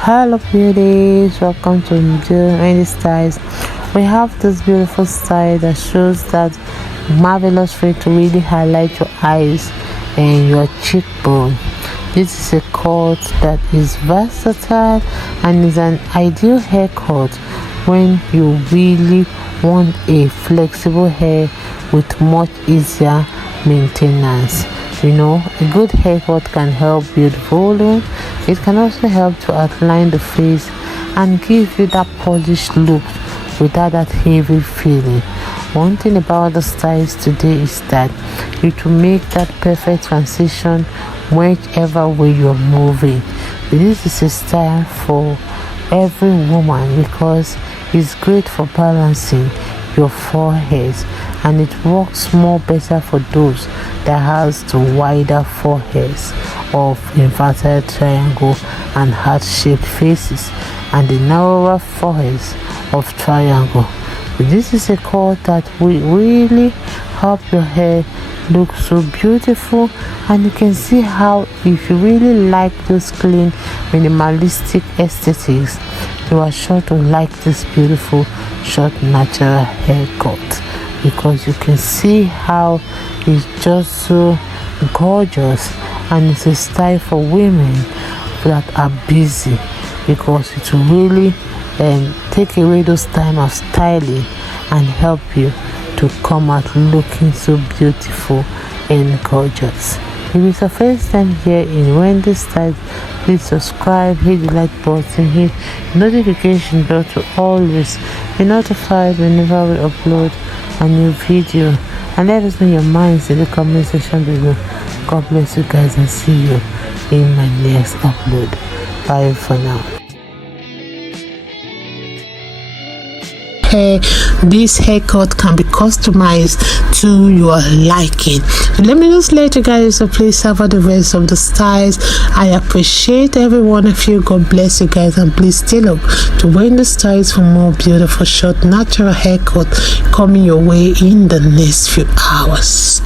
Hello beauties, welcome to Wendy Styles. We have this beautiful style that shows that marvelous way to really highlight your eyes and your cheekbone. This is a cut that is versatile and is an ideal haircut when you really want a flexible hair with much easier maintenance. A good haircut can help build volume. It can also help to outline the face and give you that polished look without that heavy feeling. One thing about the styles today is that it will make that perfect transition whichever way you're moving. This is a style for every woman because it's great for balancing your foreheads, and it works more better for those that has the wider foreheads of inverted triangle and heart-shaped faces and the narrower foreheads of triangle. This is a cut that will really help your hair look so beautiful, and you can see how if you really like those clean minimalistic aesthetics, you are sure to like this beautiful short natural haircut, because you can see how it's just so gorgeous, and it's a style for women that are busy, because it will really take away those time of styling and help you to come out looking so beautiful and gorgeous. If it's your first time here in Wendy Styles, please subscribe, hit the like button, hit the notification bell to always be notified whenever we upload a new video, and let us know your minds in the comment section below. God bless you guys, and see you in my next upload. Bye for now. This haircut can be customized to your liking. So let me just let you guys please have the rest of the styles. I appreciate every one of you. God bless you guys, and please stay up to Wendy Styles for more beautiful short natural haircut coming your way in the next few hours.